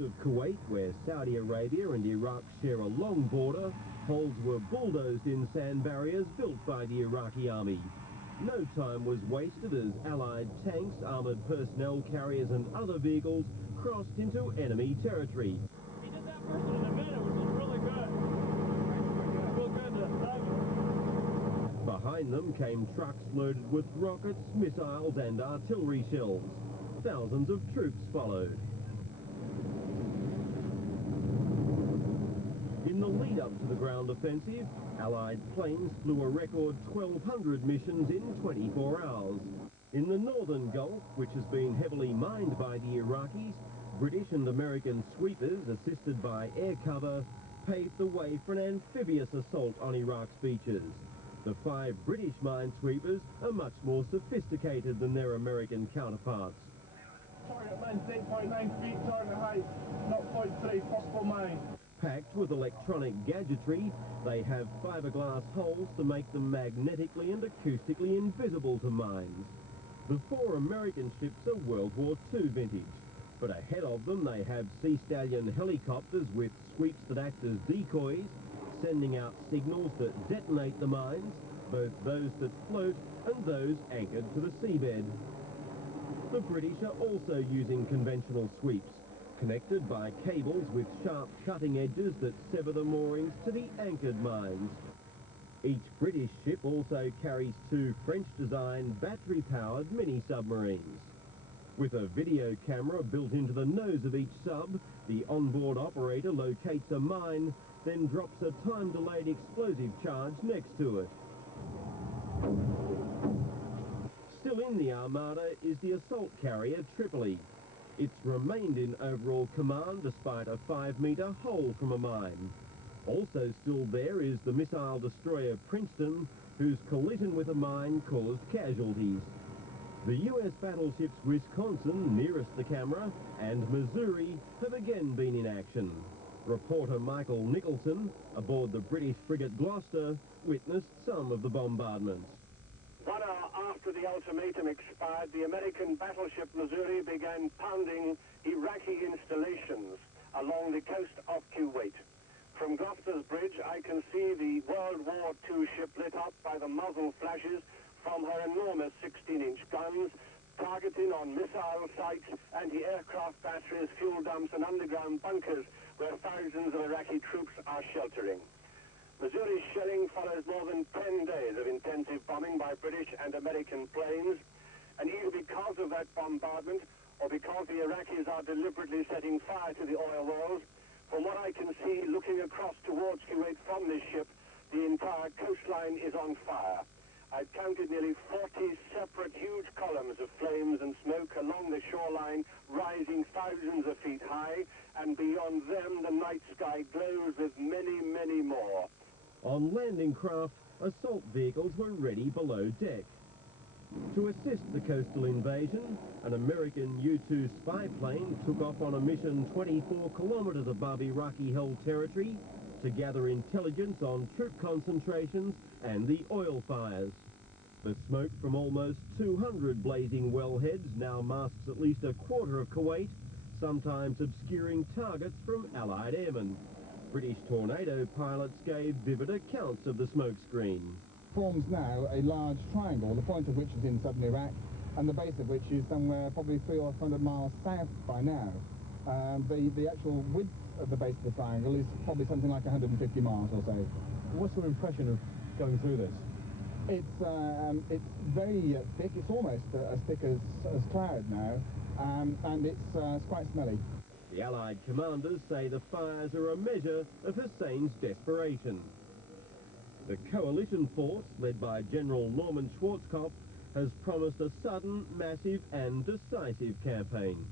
of Kuwait, where Saudi Arabia and Iraq share a long border, holes were bulldozed in sand barriers built by the Iraqi army. No time was wasted as Allied tanks, armoured personnel carriers and other vehicles crossed into enemy territory. He did that first one in a minute, which was really good. Real good to dive. Behind them came trucks loaded with rockets, missiles and artillery shells. Thousands of troops followed. In the lead-up to the ground offensive, Allied planes flew a record 1,200 missions in 24 hours. In the northern Gulf, which has been heavily mined by the Iraqis, British and American sweepers, assisted by air cover, paved the way for an amphibious assault on Iraq's beaches. The 5 British minesweepers are much more sophisticated than their American counterparts. Target length 8.9 feet, target height 0.3, possible mine. Packed with electronic gadgetry, they have fiberglass hulls to make them magnetically and acoustically invisible to mines. The 4 American ships are World War II vintage, but ahead of them they have Sea Stallion helicopters with sweeps that act as decoys, sending out signals that detonate the mines, both those that float and those anchored to the seabed. The British are also using conventional sweeps, connected by cables with sharp cutting edges that sever the moorings to the anchored mines. Each British ship also carries 2 French-designed battery-powered mini-submarines. With a video camera built into the nose of each sub, the onboard operator locates a mine, then drops a time-delayed explosive charge next to it. Still in the armada is the assault carrier Tripoli. It's remained in overall command despite a 5-metre hole from a mine. Also still there is the missile destroyer Princeton, whose collision with a mine caused casualties. The US battleships Wisconsin, nearest the camera, and Missouri have again been in action. Reporter Michael Nicholson, aboard the British frigate Gloucester, witnessed some of the bombardments. 1 hour after the ultimatum expired, the American battleship Missouri began pounding Iraqi installations along the coast of Kuwait. From Gloucester's bridge, I can see the World War II ship lit up by the muzzle flashes from her enormous 16-inch guns, targeting on missile sites, anti-aircraft batteries, fuel dumps and underground bunkers where thousands of Iraqi troops are sheltering. Missouri's shelling follows more than 10 days of intensive bombing by British and American planes, and either because of that bombardment or because the Iraqis are deliberately setting fire to the oil wells, from what I can see looking across towards Kuwait from this ship, the entire coastline is on fire. I've counted nearly 40 separate huge columns of flames and smoke along the shoreline, rising thousands of feet high, and beyond them the night sky glows with many, many more. On landing craft, assault vehicles were ready below deck. To assist the coastal invasion, an American U-2 spy plane took off on a mission 24 kilometres above Iraqi-held territory to gather intelligence on troop concentrations and the oil fires. The smoke from almost 200 blazing wellheads now masks at least a quarter of Kuwait, sometimes obscuring targets from Allied airmen. British Tornado pilots gave vivid accounts of the smoke screen. Forms now a large triangle, the point of which is in southern Iraq, and the base of which is somewhere probably 300 or 400 miles south by now. The actual width of the base of the triangle is probably something like 150 miles or so. What's your impression of going through this? It's very thick. It's almost as thick as cloud now, and it's quite smelly. The Allied commanders say the fires are a measure of Hussein's desperation. The coalition force, led by General Norman Schwarzkopf, has promised a sudden, massive and decisive campaign.